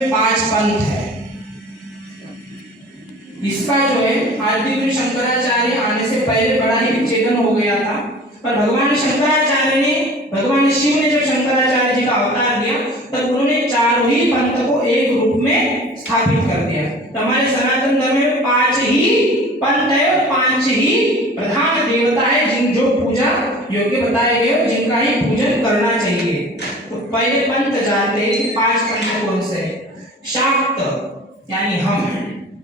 5 पंथ है। इसका जो है आदिगुरु शंकराचार्य आने से पहले बड़ा ही विच्छेदन हो गया था, पर भगवान शंकराचार्य ने, भगवान शिव ने जब शंकराचार्य जी का अवतार दिया तब उन्होंने चारों ही पंथ को एक रूप में स्थापित कर दिया। तो हमारे सनातन धर्म में 5 ही पंथ है और 5 ही प्रधान देवता है जिन जो पूजा योग्य बताए गए, जिनका ही पूजन करना चाहिए। तो पहले पंथ जानते हैं 5 पंथ कौन से? शाक्त यानी हम।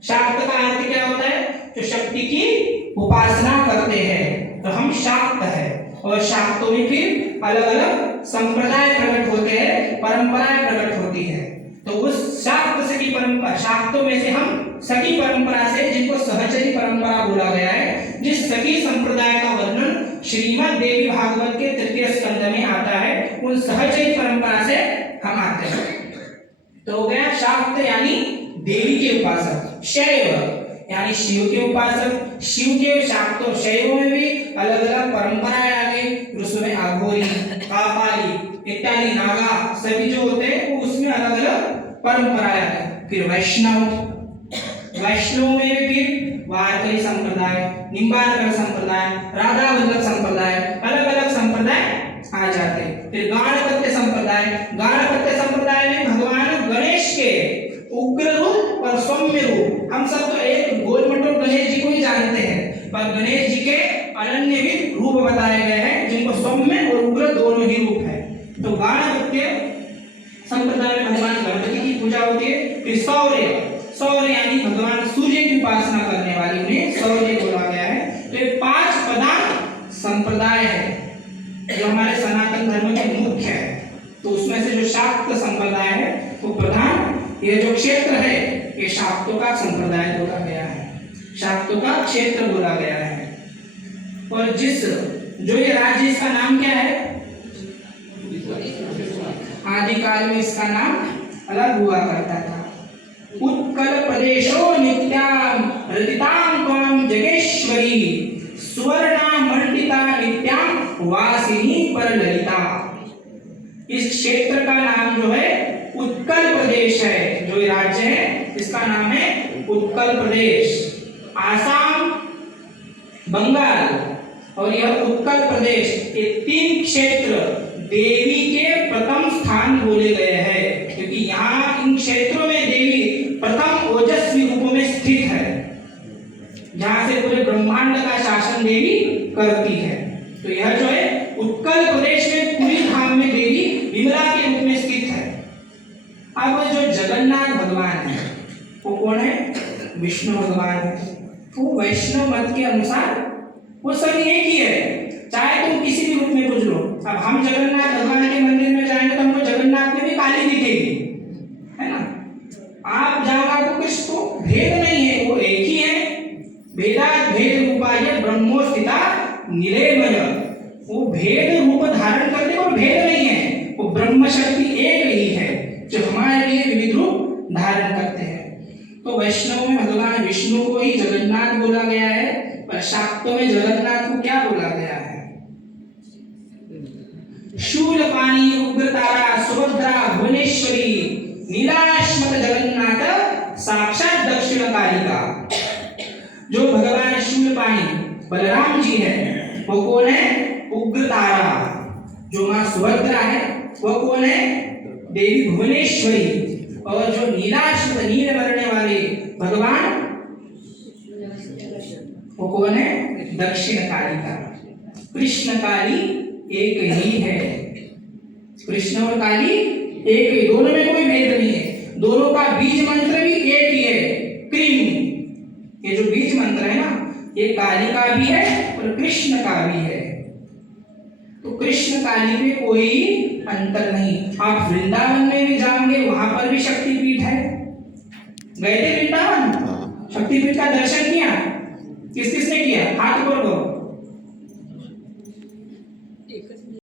शाक्त का अर्थ क्या होता है? जो शक्ति की उपासना करते हैं, तो हम शाक्त है। और शाक्तों में फिर अलग अलग संप्रदाय प्रकट होते हैं, परंपराएं प्रकट होती है। तो उस शाक्त सखी परंपरा, शाक्तों में से हम सखी परंपरा से, जिनको सहचरी परंपरा बोला गया है, जिस सखी संप्रदाय का वर्णन श्रीमद् देवी भागवत के 3य स्कंद में आता है, उन सहचरी परंपरा से हम आते हैं। तो हो गया शाक्त यानी देवी के उपासक। शैव यानी शिव के उपासक। शिव के शाक्तों शैवों में भी अलग अलग परंपराएं आ गई, उसमें अघोरी, कापाली इत्यादि नागा सभी जो होते हैं वो उसमें अलग अलग परंपराएं आ गई। फिर वैष्णव, वैष्णव में भी फिर वारकरी संप्रदाय, निम्बार्कर संप्रदाय, राधा वल्लभ संप्रदाय, अलग अलग संप्रदाय आ जाते हैं। फिर गाणपत्य संप्रदाय, गाणपत्य संप्रदाय में भगवान गणेश के उग्र रूप और सौम्य रूप, हम सब तो एक गोल मटोल गणेश जी को ही जानते हैं, पर गणेश जी के अनन्य भी रूप बताए गए हैं, जिनको सौम्य और उग्र दोनों ही रूप है। तो गाणपत्य संप्रदाय में भगवान गणपति की पूजा होती है। फिर सौर्य, सौर्य यानी भगवान सूर्य की उपासना करने वाले, उन्हें सौर्य बोला गया है। तो ये 5 प्रधान संप्रदाय है जो हमारे सनातन धर्म के मुख्य है। तो उसमें से जो शाक्त संप्रदाय है वो प्रधान, ये जो क्षेत्र है ये शाक्तों का संप्रदाय बोला गया है, शाक्तों का क्षेत्र बोला गया है। और जिस जो ये राज्य, इसका नाम क्या है? आदिकाल में इसका नाम अलग हुआ करता था। उत्कल प्रदेशो नित्याम रतिताम त्वाम जगेश्वरी सुवर्णा मंडिता नित्याम वासिनी परललिता। इस क्षेत्र का नाम जो है उत्कल प्रदेश है। जो राज्य है इसका नाम है उत्कल प्रदेश। आसाम, बंगाल और यह उत्कल प्रदेश, ये 3 क्षेत्र देवी के प्रथम स्थान बोले गए हैं, क्योंकि यहाँ इन क्षेत्रों में देवी प्रथम ओजस्वी रूपों में स्थित है, जहां से पूरे ब्रह्मांड का शासन देवी करती है। तो यह जो है उत्कल प्रदेश में पूरी धाम में देवी विमला के रूप में स्थित है। अब जो जगन्नाथ भगवान है वो कौन है? विष्णु भगवान है। वो वैष्णव मत के अनुसार वो सब एक ही है, चाहे तुम किसी भी रूप में पूज लो। अब हम जगन्नाथ भगवान के मंदिर में जाएंगे तो हमको जगन्नाथ में भी काली दिखेगी, है ना। आप जाओगे आपको कृष्ण को भेद नहीं है, वो एक ही है। भेदात भेद रूपाय ब्रह्मो स्थिता निलयमय। वो भेद रूप धारण करने को भेद नहीं है, वो ब्रह्म शक्ति एक ही है जो हमारे लिए विविध रूप धारण करते हैं। तो वैष्णव में भगवान विष्णु को ही जगन्नाथ बोला गया है, पर शाक्तों में जगन्नाथ को क्या बोला गया है? शूलपाणी उग्रतारा सुभद्रा भुवनेश्वरी नीलाश्मत जगन्नाथ साक्षात दक्षिण कालिका। जो भगवान शूलपाणी बलराम जी है वो कौन है? उग्रतारा। जो मां सुभद्रा है वो कौन है? देवी भुवनेश्वरी। और जो नीलाश्मत नील मरने वाले भगवान वो कौन है? दक्षिण कालिका। कृष्ण काली एक ही है, कृष्ण और काली एक ही, दोनों में कोई भेद नहीं है। दोनों का बीज मंत्र भी एक ही है, क्रीम। ये जो बीज मंत्र है ना, ये काली का भी है और कृष्ण का भी है। तो कृष्ण काली में कोई अंतर नहीं। आप वृंदावन में भी जाओगे वहां पर भी शक्तिपीठ है। गए थे वृंदावन? शक्तिपीठ का दर्शन किया? किस किसने किया? हाथ ऊपर करो।